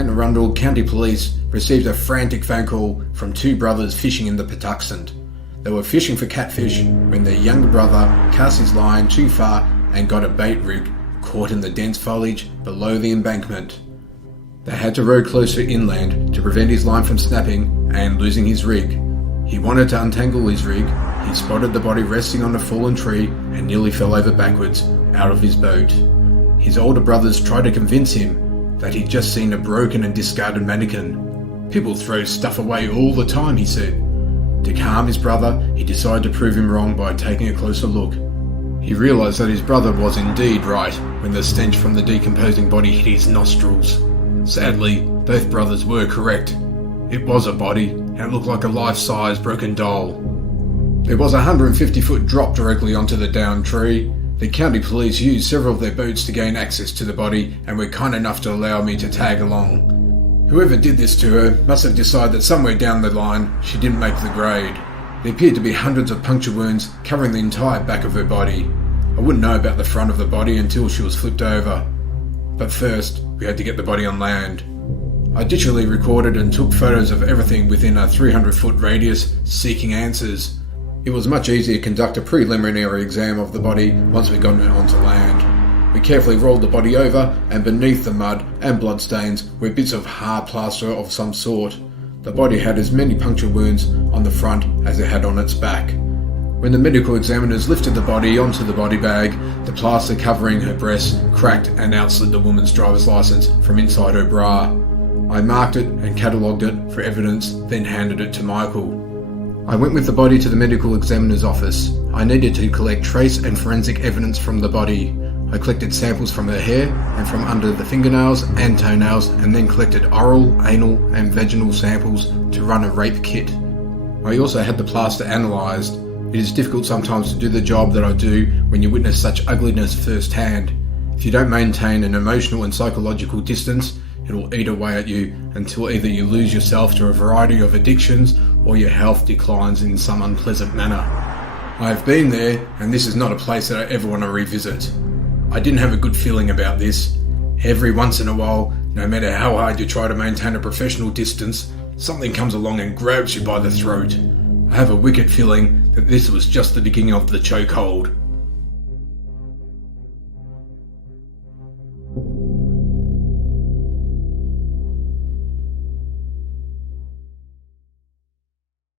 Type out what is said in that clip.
and Arundel County Police received a frantic phone call from two brothers fishing in the Patuxent. They were fishing for catfish when their younger brother cast his line too far and got a bait rig caught in the dense foliage below the embankment. They had to row closer inland to prevent his line from snapping and losing his rig. He wanted to untangle his rig. He spotted the body resting on a fallen tree and nearly fell over backwards out of his boat. His older brothers tried to convince him that he'd just seen a broken and discarded mannequin. People throw stuff away all the time, he said. To calm his brother, he decided to prove him wrong by taking a closer look. He realised that his brother was indeed right when the stench from the decomposing body hit his nostrils. Sadly, both brothers were correct. It was a body, and it looked like a life-size broken doll. There was a 150-foot drop directly onto the downed tree. The county police used several of their boats to gain access to the body and were kind enough to allow me to tag along. Whoever did this to her must have decided that somewhere down the line she didn't make the grade. There appeared to be hundreds of puncture wounds covering the entire back of her body. I wouldn't know about the front of the body until she was flipped over. But first, we had to get the body on land. I digitally recorded and took photos of everything within a 300-foot radius, seeking answers. It was much easier to conduct a preliminary exam of the body once we got it onto land. We carefully rolled the body over, and beneath the mud and bloodstains were bits of hard plaster of some sort. The body had as many puncture wounds on the front as it had on its back. When the medical examiners lifted the body onto the body bag, the plaster covering her breasts cracked and outslid the woman's driver's license from inside her bra. I marked it and catalogued it for evidence, then handed it to Michael. I went with the body to the medical examiner's office. I needed to collect trace and forensic evidence from the body. I collected samples from her hair and from under the fingernails and toenails, and then collected oral, anal and vaginal samples to run a rape kit. I also had the plaster analysed. It is difficult sometimes to do the job that I do when you witness such ugliness firsthand. If you don't maintain an emotional and psychological distance, it will eat away at you until either you lose yourself to a variety of addictions or your health declines in some unpleasant manner. I have been there, and this is not a place that I ever want to revisit. I didn't have a good feeling about this. Every once in a while, no matter how hard you try to maintain a professional distance, something comes along and grabs you by the throat. I have a wicked feeling that this was just the beginning of the chokehold.